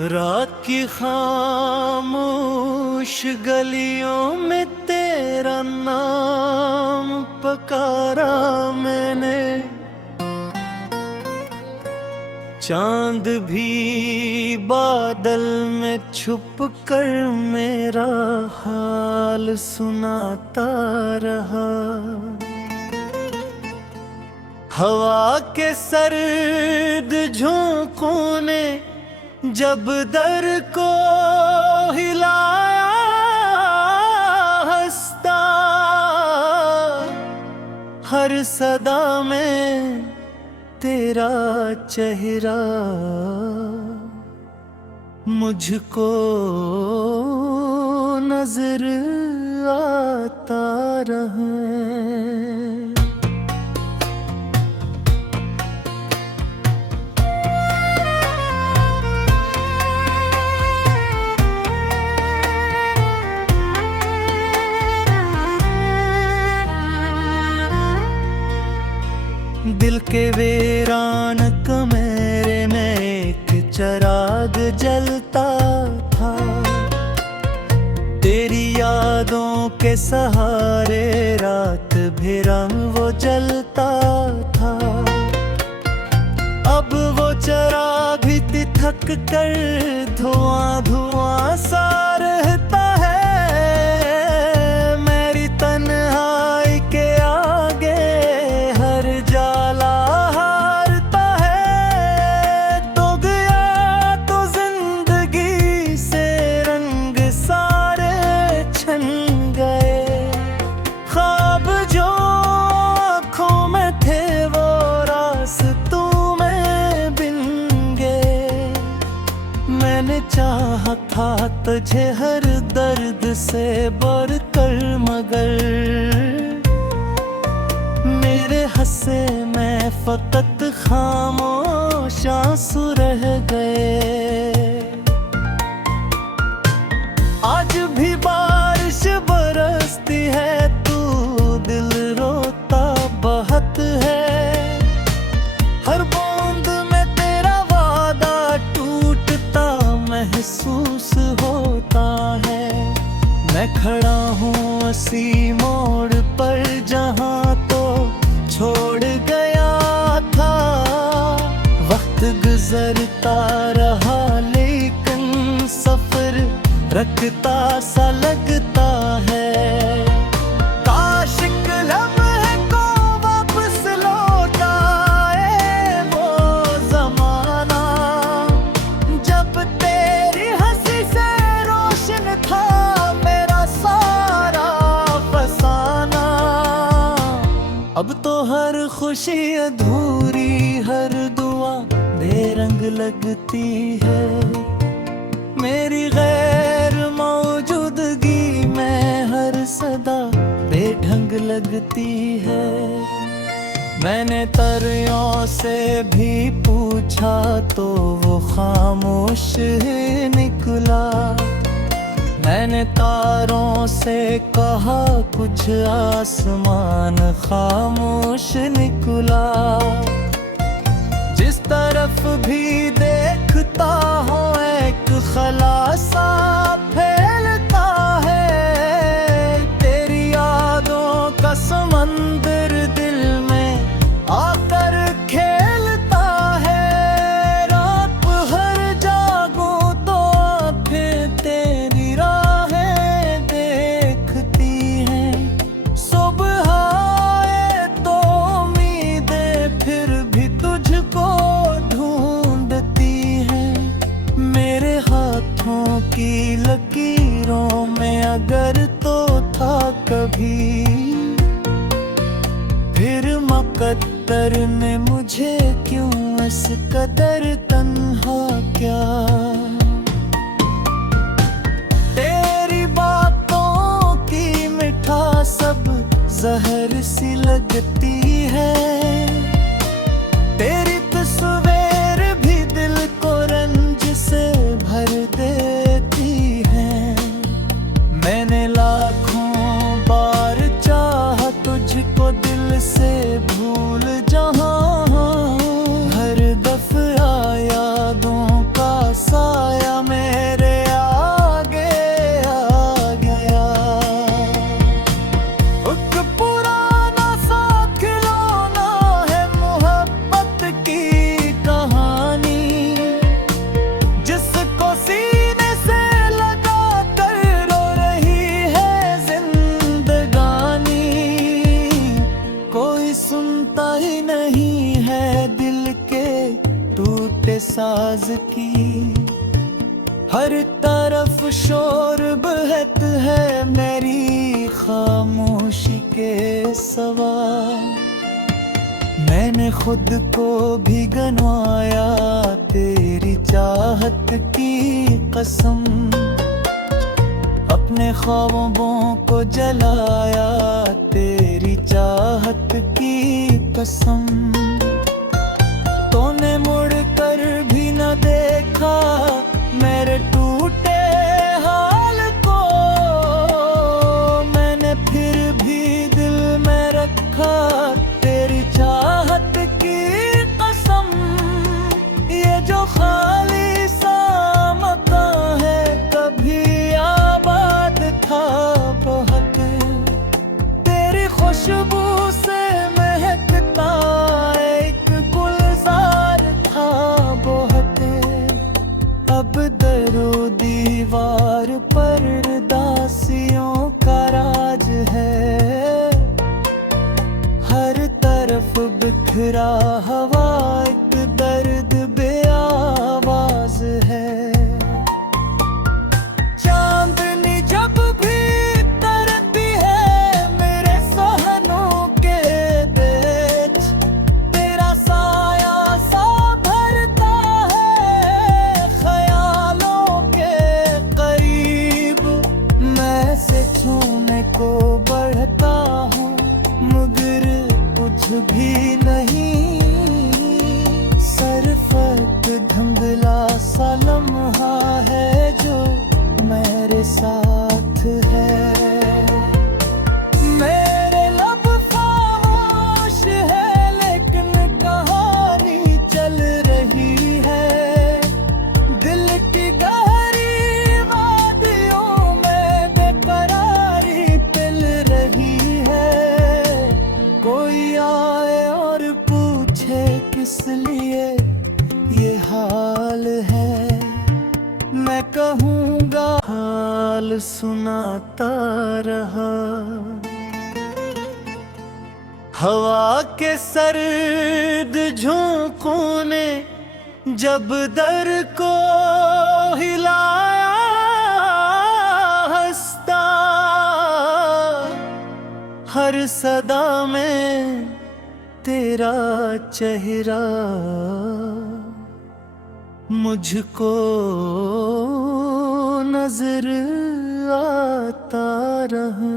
रात की खामोश गलियों में तेरा नाम पुकारा मैंने। चांद भी बादल में छुप कर मेरा हाल सुनाता रहा। हवा के सर्द झोंकों ने जब दर को हिलाया हंसता, हर सदा में तेरा चेहरा मुझको नजर आता रहा। दिल के वीरान कमरे में एक चिराग जलता था। तेरी यादों के सहारे रात भर वो जलता था। अब वो चिराग भी थक कर धुआं धुआं सा रहता है। मेरी तन्हाई के आगे हर जाला हारता है। तो गया तो जिंदगी से रंग सारे छन गए। ख्वाब जो आँखों में थे वो रास्तों में बिन गए। मैंने चाहा था तुझे हर दर्द से बढ़कर, मगर मेरे हंसे में फकत खामोश आंसू रह गए। आज भी बारिश बरसती है, तू दिल रोता बहुत है। हर बूंद में तेरा वादा टूटता महसूस होता है। मैं खड़ा हूँ उसी मोड़ पर जहाँ तो छोड़ गया था। वक्त गुजरता रहा लेकिन सफर रखता सा लगता है। काश एक लम्हे को वापस लौट आए वो जमाना, जब तेरी हंसी से रोशन था मेरा सारा फसाना। अब तो हर खुशी अधूरी, हर दुआ बेरंग लगती है। मेरी गैर मौजूदगी में हर सदा बेढंग लगती है। मैंने तरियों से भी पूछा तो वो खामोश निकला। मैंने तारों से कहा कुछ आसमान खामोश निकला। जिस तरफ भी देखता हूँ एक खलासा फैलता है। तेरी यादों का समंदर दिल में आकर खेलता है। रात भर जागूं तो आँखें तेरी राहें देखती हैं। सुबह आए तो उम्मीदें फिर भी तुझको ढूंढती हैं। मेरे हाथों की लकीरों में अगर तो था कभी, फिर मुकद्दर ने मुझे क्यों इस कदर तन्हा क्या। तेरी बातों की मिठास सब जहर सी लगती है। तेरी तस्वीर भी दिल को रंज से भर देती है। मैंने लाखों बार चाहा तुझको दिल से भूल जहाँ, हर दफा यादों का हर तरफ शोर बहत है मेरी खामोशी के सवा। मैंने खुद को भी गंवाया तेरी चाहत की कसम। अपने ख्वाबों को जलाया तेरी चाहत की कसम। तूने मुड़ कर भी न देखा मेरे टूटे हाल को। मैंने फिर भी दिल में रखा तेरी चाहत की कसम। ये जो खाली सा मकान है कभी आबाद था बहुत। तेरी खुशबू से महकता एक गुलजार था बहुत। अब दरो दीवार पर दासियों का राज है। हर तरफ बिखरा हवा एक दर्द बेआवाज है। चांदनी जब भी तरती है मेरे सहनों के बीच। तेरा साया सा भरता है ख्यालों के करीब। मैं से छूने को बढ़ता हूँ मगर कुछ भी नहीं। सरफत धुंधला सा लम्हा है जो मेरे साथ है। मेरे लब खामोश है लेकिन कहानी चल रही है। दिल की गहरी वादियों में बेकरारी पिल रही है। कोई आए और पूछे किस लिए ये हाल है। मैं कहूँगा हाल सुनाता रहा। हवा के सर्द झोंकों ने जब दर को हिलाया हंसता। हर सदा में तेरा चेहरा मुझको नजर आता रहा।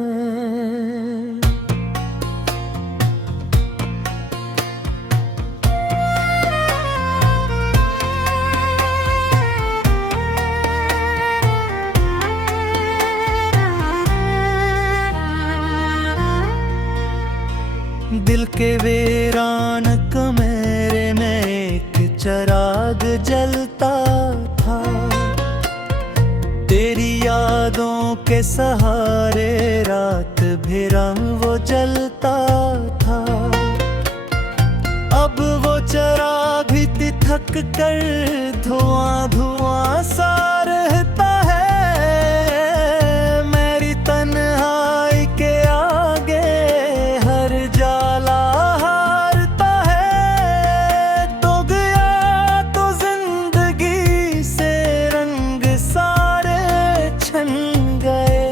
दिल के वीरान कमरे में एक चिराग जलता था। तेरी यादों के सहारे रात भरा वो जलता था। अब वो चिराग भी थक कर धुआं धुआं सा रहता है। मेरी तन्हाई के आगे हर जाला हारता है। तो गया तो जिंदगी से रंग सारे छन गए।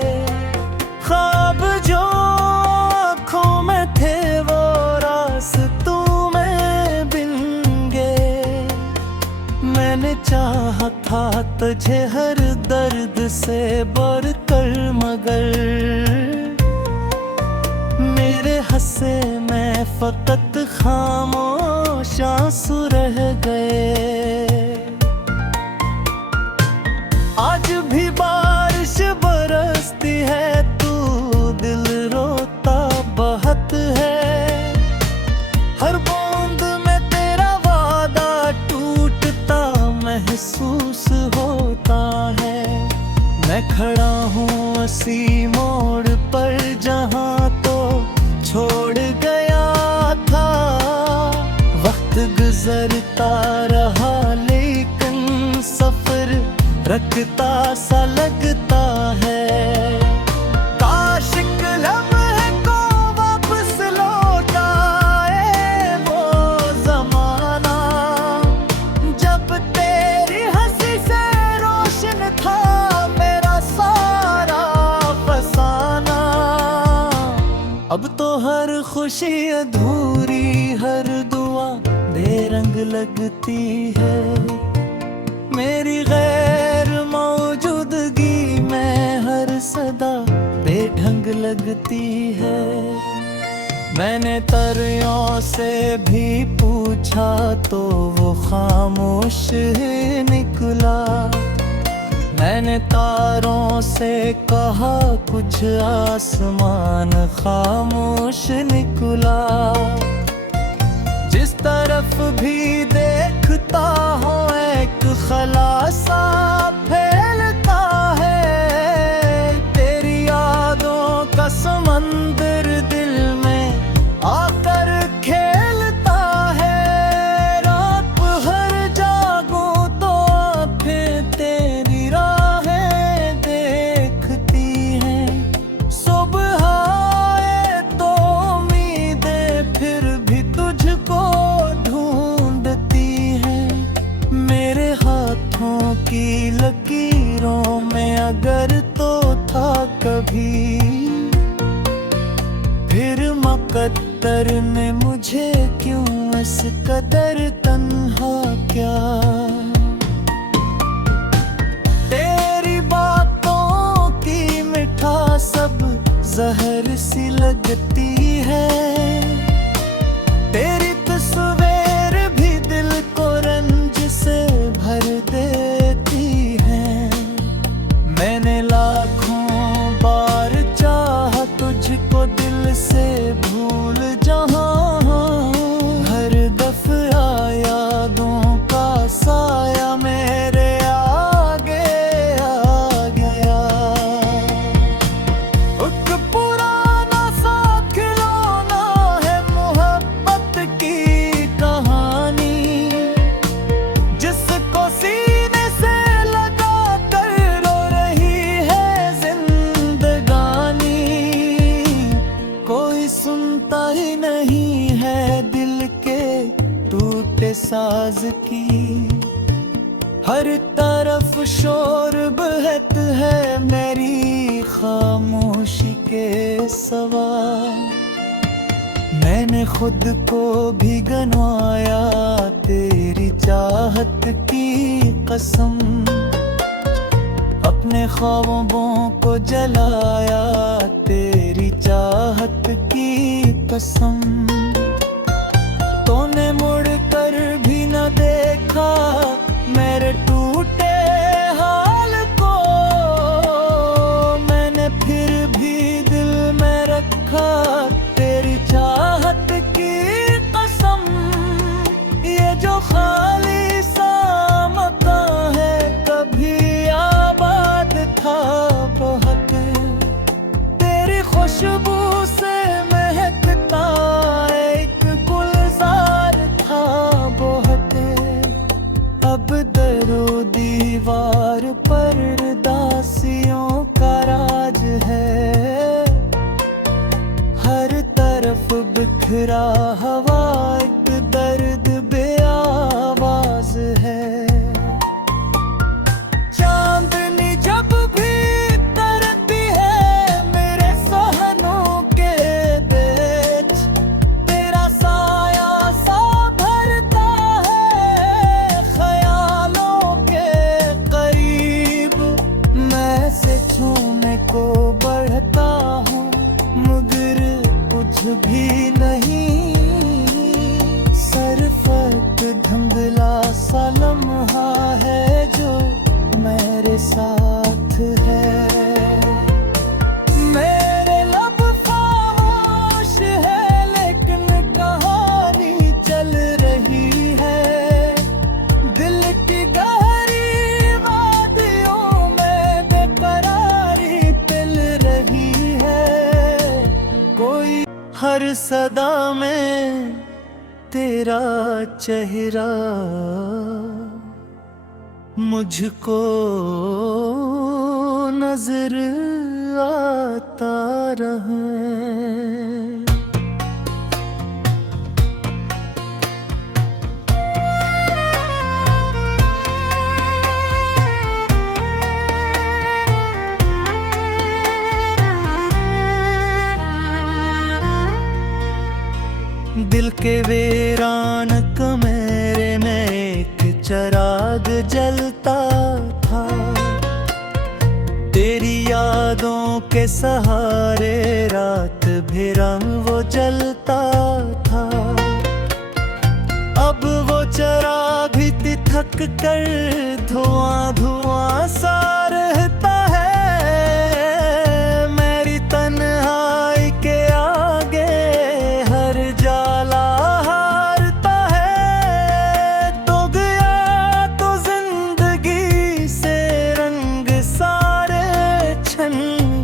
ख्वाब जो आँखों में थे वो रास्तों में बिन गए। मैंने चाहा था तुझे हर दर्द से बढ़कर मगर मेरे हंसे में फकत खामोश आंसू रह गए। आज भी बारिश बरसती है तू दिल रोता बहुत है। हर बूंद में तेरा वादा टूटता महसूस होता है। मैं खड़ा हूँ उसी मोड़ पर जहाँ तो छोड़ गया था। वक्त गुजरता रहा लेकिन सफर रखता सा लगता है। काश एक लम्हे को वापस लौट आए वो जमाना जब तेरी हंसी से रोशन खुशी अधूरी हर दुआ बेरंग लगती है। मेरी गैर मौजूदगी में हर सदा बेढंग लगती है। मैंने तरियों से भी पूछा तो वो खामोश ही निकला। मैंने तारों से कहा कुछ आसमान खामोश निकला। जिस तरफ भी देखता हूँ एक खलासा फैलता है। तेरी यादों का समंदर दिल में आकर खेलता है। रात भर जागूं तो आँखें तेरी राहें देखती हैं। सुबह आए तो उम्मीदें फिर भी तुझको ढूंढती हैं। मेरे हाथों की लकीरों में अगर तो था कभी, फिर मुकद्दर ने मुझे क्यों इस कदर तन्हा क्या। तेरी बातों की मिठास सब जहर सी लगती है। तेरी तस्वीर भी दिल को रंज से भर देती है। मैंने लाखों बार चाहा तुझको दिल से भूल जहाँ, हर दफा यादों का साया मेरे आगे आ गया। एक पुराना सा खिलौना है मोहब्बत की कहानी, जिसको सीने से लगा कर रो रही है जिंदगानी। कोई सुनता ही नहीं है दिल के टूटे साज की। हर तरफ शोर बहत है मेरी खामोशी के सवा। मैंने खुद को भी गंवाया तेरी चाहत की कसम। अपने ख्वाबों को जलाया तेरी चाहत की कसम। तूने मुड़ कर भी न देखा मेरे टूटे हाल को। मैंने फिर भी दिल में रखा तेरी चाहत की कसम। ये जो खाली सा मकान है कभी आबाद था बहुत। तेरी खुशबू से महकता एक गुलजार था बहुत। अब दरो दीवार पर दासियों का राज है। हर तरफ बिखरा हवा एक दर्द बेआवाज है। चांदनी जब भी तरती है मेरे सहनों के बीच, तेरा साया सा भरता है ख्यालों के करीब। मैं से छूने को बढ़ता हूँ मगर कुछ भी नहीं। सरफत धुंधला सा लम्हा है जो मेरे साथ है। मेरे लब खामोश है लेकिन कहानी चल रही है। दिल की गहरी वादियों में बेकरारी पिल रही है। कोई हर सदा में तेरा चेहरा मुझको नजर आता रहे। के वीरान कमरे में एक चिराग जलता था। तेरी यादों के सहारे रात भर वो जलता था। अब वो चिराग भी थक कर धुआं धुआं सा रहता है। मेरी तन्हाई के आगे हर जाला हारता है। तो गया तो जिंदगी से रंग सारे छन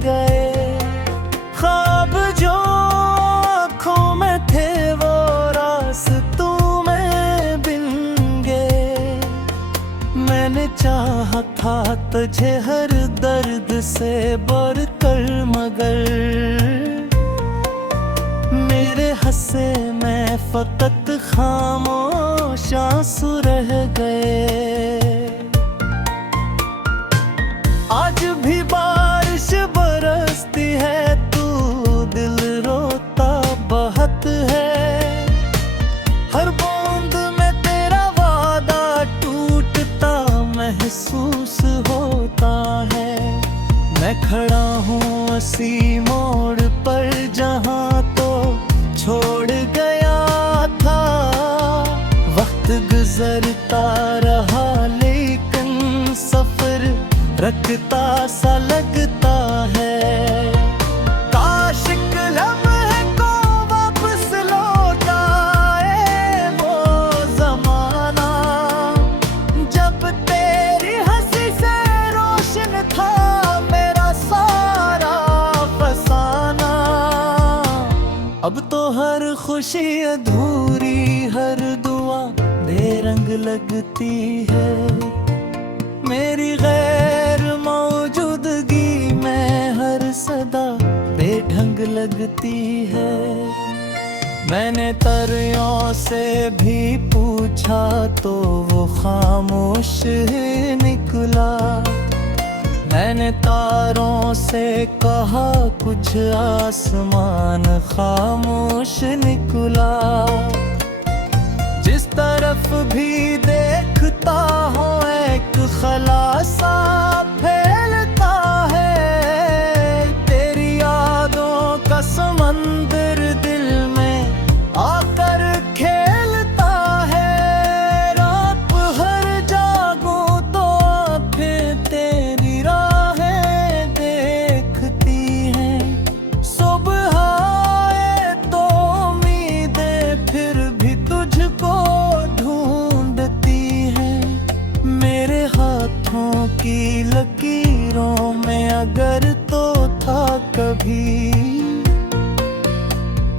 गए। ख्वाब जो आँखों में थे वो रास्तों में बिन गए। मैंने चाहा था तुझे हर दर्द से बढ़कर, मगर मेरे हंसे में फकत खामोश आंसू रह गए। आज भी बारिश बरसती है, तू दिल रोता बहुत है। हर बूंद में तेरा वादा टूटता महसूस होता है। मैं खड़ा हूँ उसी मोड़ पर जहाँ तो छोड़ गया था। वक्त गुजरता रहा लेकिन सफर रखता सा लगता है। काश एक लम्हे को वापस लौट आए वो जमाना, जब तेरी हंसी से रोशन था मेरा सारा फसाना। अब तो हर खुशी अधूरी, हर दुआ बेरंग लगती है। मेरी गैर मौजूदगी में हर सदा बेढंग लगती है। मैंने तरियों से भी पूछा तो वो खामोश ही निकला। मैंने तारों से कहा कुछ आसमान खामोश निकला। जिस तरफ भी देखता हूँ एक खलासा फैलता है। तेरी यादों का समंदर दिल में आकर खेलता है। रात भर जागूं तो आँखें तेरी राहें देखती हैं। सुबह आए तो उम्मीदें फिर भी तुझको ढूंढती हैं। मेरे हाथों की लकीरों में अगर तो था कभी,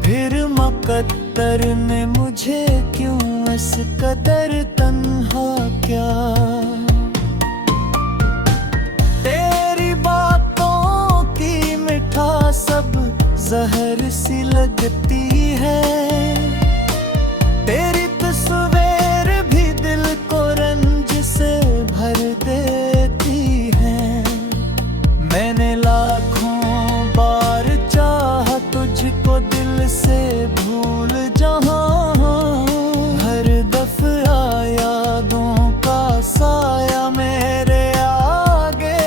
फिर मुकद्दर ने मुझे क्यों इस कदर तन्हा क्या। तेरी बातों की मिठास सब जहर सी लगती है। तेरी तस्वीर भी दिल को रंज से भर देती है। मैंने लाखों बार चाहा तुझको दिल से भूल जहाँ, हर दफा यादों का साया मेरे आगे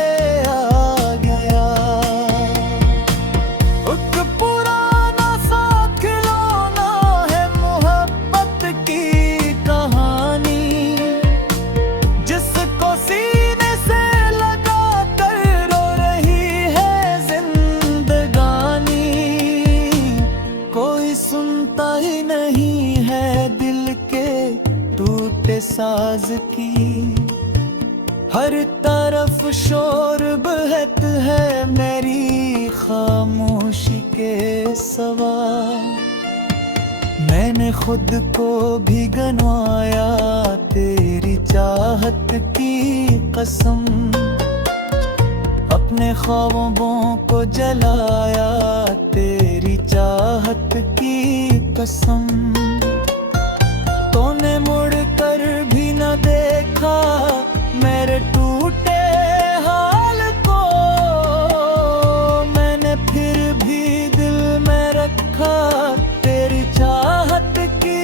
आ गया। एक पुराना सा खिलौना है मोहब्बत की कहानी, जिसको सीने से लगा कर रो रही है जिंदगानी। कोई सुनता ही नहीं है दिल के टूटे साज की। हर तरफ शोर बहत है मेरी खामोशी के सवा। मैंने खुद को भी गंवाया तेरी चाहत की कसम। अपने ख्वाबों को जलाया तेरी चाहत की कसम। तूने मुड़ कर भी न देखा मेरे टूटे हाल को। मैंने फिर भी दिल में रखा तेरी चाहत की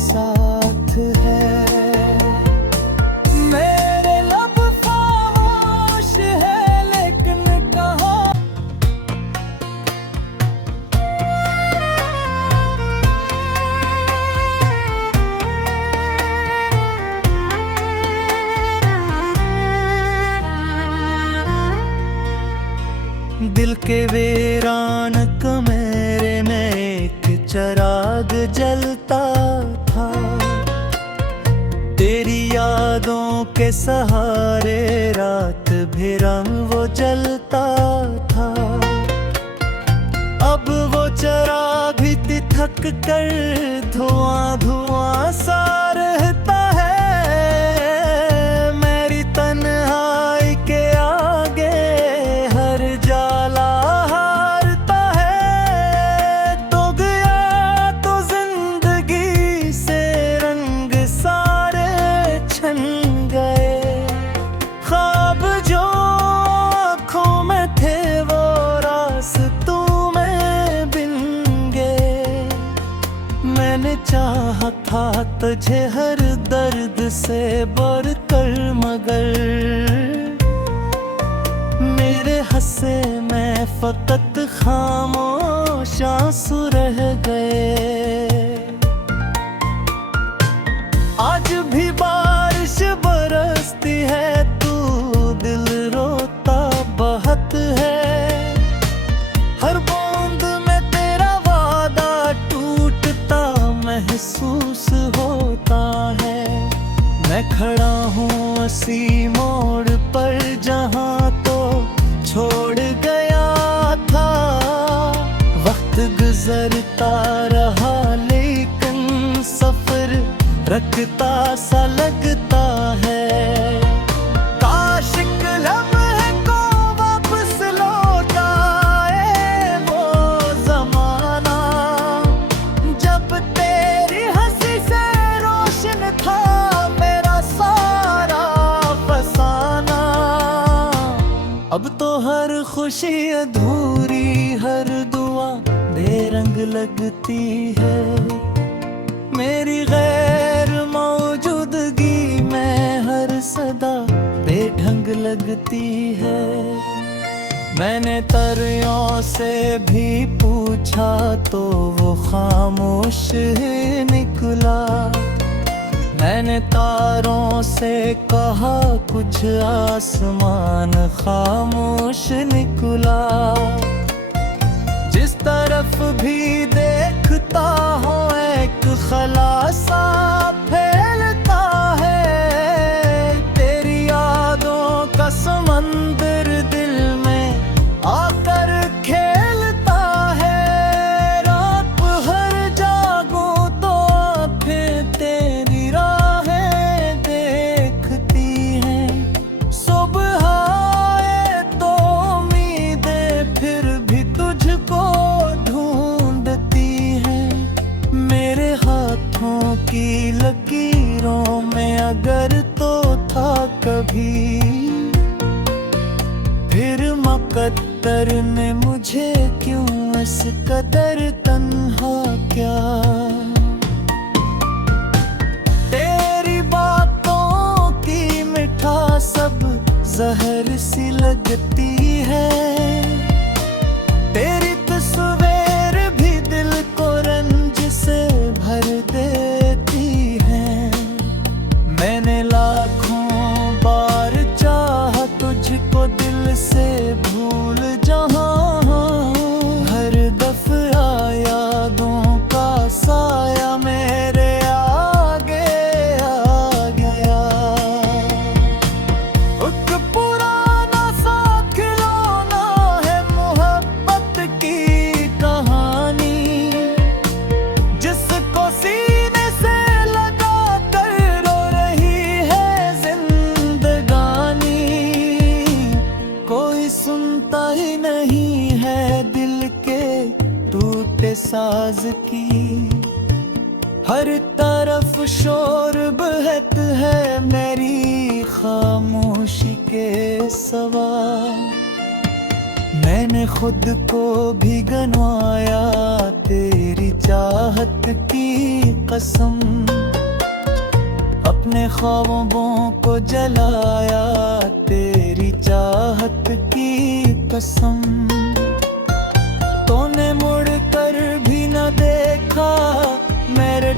साथ है। मेरे लब खामोश है लेकिन कहाँ दिल के वीरान कमरे में एक चिराग जलता था। तेरी यादों के सहारे रात भर वो जलता था। अब वो चिराग भी थक कर धुआं धुआं सा रहता है। मेरी तन्हाई के आगे हर जाला हारता है। तो गया तो जिंदगी से रंग सारे छन गए। ख्वाब जो आँखों में थे वो रास्तों में बिन गए। मैंने चाहा था तुझे हर दर्द से बढ़कर मगर मेरे हंसे में फकत खामोश आंसू रह गए। आज भी बारिश बरसती है तू दिल रोता बहत है। हर बूंद में तेरा वादा टूटता महसूस होता है। मैं खड़ा हूँ उसी मोड़ पर जहाँ तो छोड़ गया था। वक्त गुजरता रहा लेकिन सफर रखता सा लगता है। काश एक लम्हे को वापस लौट आए वो ज़माना जब तेरी हंसी से रोशन था मेरा सारा फसाना। अब तो हर खुशी अधूरी हर दुआ बेरंग लगती है। मेरी गैर मौजूदगी में हर सदा बेढंग लगती है। मैंने तरियों से भी पूछा तो वो खामोश ही निकला। मैंने तारों से कहा कुछ आसमान खामोश निकला। जिस तरफ भी देखता हूँ एक खलासा फैलता है। तेरी यादों का समंदर दिल में आकर खेलता है। रात भर जागूं तो आँखें तेरी राहें देखती हैं। सुबह आए तो उम्मीदें फिर भी तुझको ढूंढती हैं। मेरे हाथों की लकीरों में अगर तो था कभी फिर मुकद्दर ने मुझे क्यों इस कदर तन्हा क्या। तेरी बातों की मिठास सब जहर सी लगती है। तेरी तस्वीर भी दिल को रंज से भर देती है। मैंने लाखों बार चाहा तुझको दिल से भूल जहाँ हर दफा यादों का साया मेरे आगे आ गया। एक पुराना सा खिलौना है मोहब्बत की कहानी जिसको सीने से लगा कर रो रही है जिंदगानी। कोई सुनता ही नहीं है दिल के टूटे साज की। हर तरफ शोर बहत है मेरी खामोशी के सवा। मैंने खुद को भी गनवाया तेरी चाहत की कसम। अपने ख्वाबों को जलाया, तेरी चाहत की कसम। तूने मुड़ कर भी न देखा, मेरे